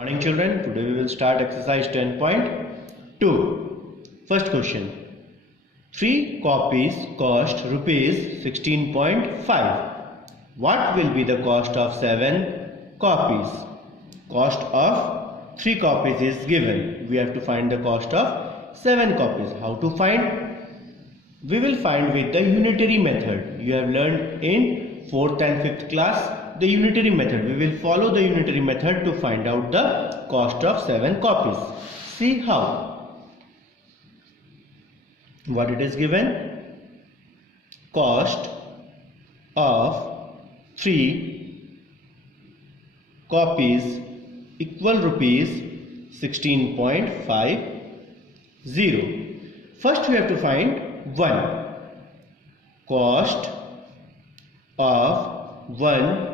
Morning children, today we will start exercise 10.2. First question. 3 copies cost rupees 16.5. What will be the cost of 7 copies? Cost of 3 copies is given. We have to find the cost of 7 copies. How to find? We will find with the unitary method. You have learned in 4th and 5th class the unitary method. We will follow the unitary method to find out the cost of 7 copies. See how. What it is given? Cost of 3 copies equal rupees 16.50. First we have to find 1. Cost of 1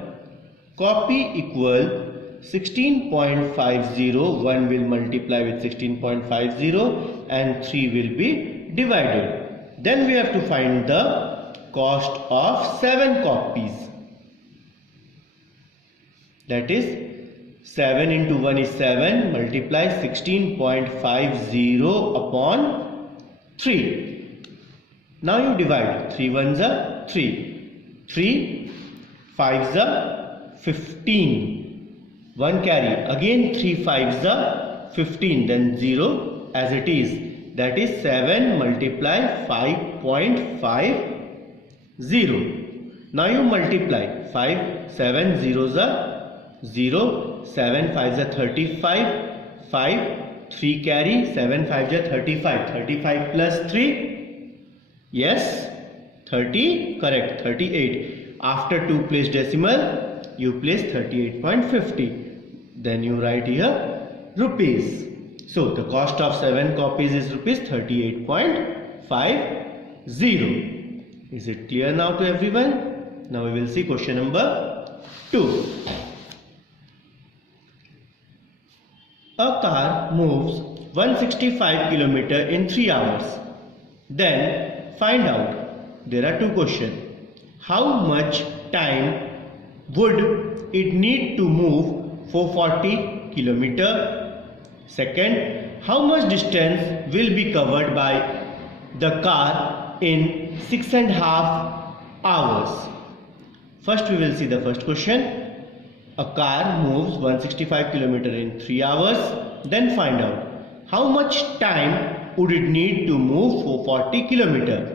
copy equal 16.50. 1 will multiply with 16.50 and 3 will be divided. Then we have to find the cost of 7 copies. That is 7 into 1 is 7, multiply 16.50 upon 3. Now you divide. 3 ones are 3. 3 5s are 15. 1 carry. Again 3 5s are 15. Then 0 as it is. That is 7 multiply 5.50. Now you multiply. 5 7 zeros are 0. 7 5s are 35. 5 3 carry. 7 5s are 35. 35 plus 3. Yes, 30, correct, 38. After 2 place decimal, you place 38.50. Then you write here rupees. So the cost of 7 copies is rupees 38.50. Is it clear now to everyone? Now we will see question number 2. A car moves 165 km in 3 hours. Then find out. There are 2 questions. How much time would it need to move 440 km? Second, how much distance will be covered by the car in 6.5 hours? First we will see the first question. A car moves 165 km in 3 hours. Then find out how much time would it need to move 440 km.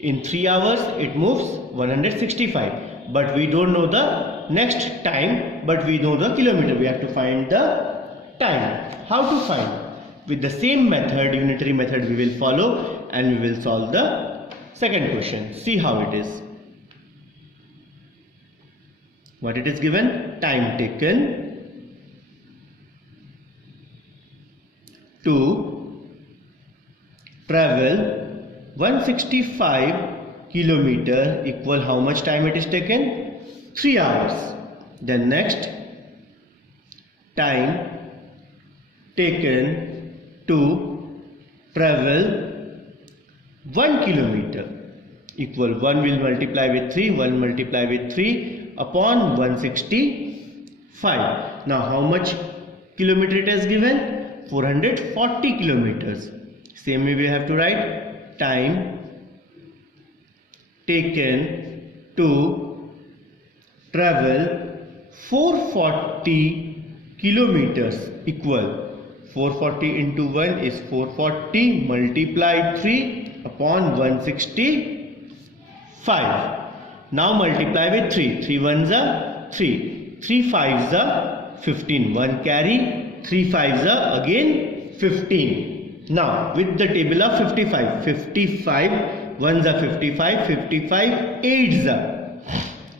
In 3 hours it moves 165, but we don't know the next time, but we know the kilometer. We have to find the time. How to find? With the same method, unitary method, we will follow and we will solve the second question. See how it is. What it is given? Time taken to travel 165 km equal how much time it is taken? 3 hours. Then next, time taken to travel 1 km equal 1 will multiply with 3, 1 multiply with 3 upon 165. Now how much kilometer it has given? 440 kilometers. Same way we have to write time taken to travel 440 kilometers equal 440 into 1 is 440 multiply 3 upon 165. Now multiply with 3. 3 ones are 3. 3 5s are 15. 1 carry. 3 5s are again 15. Now with the table of 55. 55 1s are 55. 55 8s are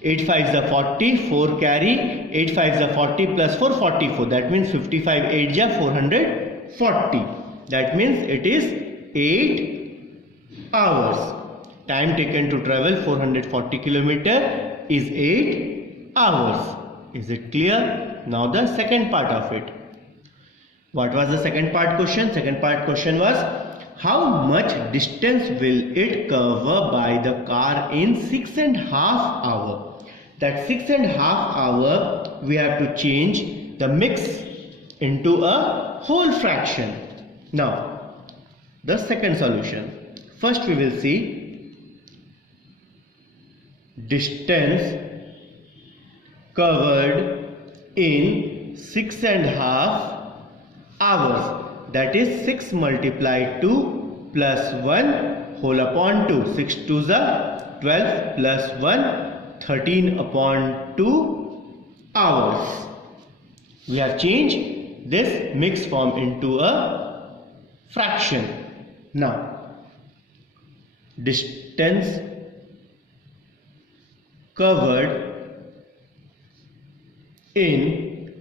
8 5s are 40. 4 carry. 8 5s are 40 plus 4 44. That means 55 8s are 440. That means it is 8 hours. Time taken to travel 440 km is 8 hours. Is it clear? Now the second part of it. What was the second part question? Second part question was how much distance will it cover by the car in 6.5 hours? that 6.5 hours we have to change the mix into a whole fraction. Now, the second solution. First we will see distance covered in 6.5 hours. That is 6 multiplied 2 plus 1 whole upon 2. 6 2s are 12 plus 1 13 upon 2 hours. We have changed this mixed form into a fraction. Now, distance covered in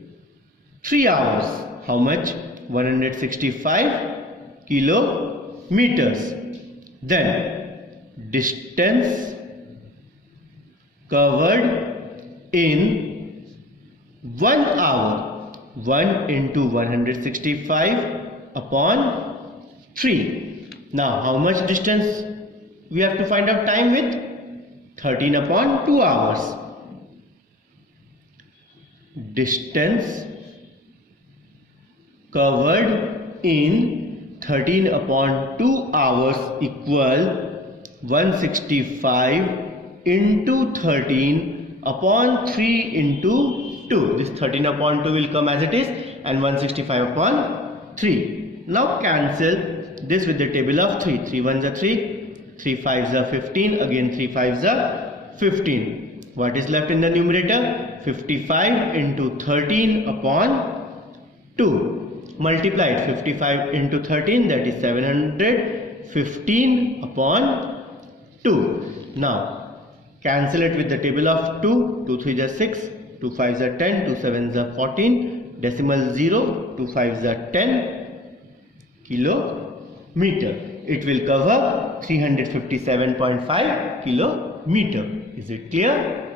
3 hours. How much? 165 kilometers. Then distance covered in 1 hour. 1 into 165 upon 3. Now how much distance we have to find out time with? 13 upon 2 hours. Distance covered in 13 upon 2 hours equal 165 into 13 upon 3 into 2. This 13 upon 2 will come as it is and 165 upon 3. Now cancel this with the table of 3. 3 1s are 3, 3 5s are 15, again 3 5s are 15. What is left in the numerator? 55 into 13 upon 2. Multiplied 55 into 13, that is 715 upon 2. Now cancel it with the table of 2. 2 3s are 6, 2 5s are 10, 2 7s are 14, decimal 0, 2 5s are 10 kilometer. It will cover 357.5 kilometer. Is it clear?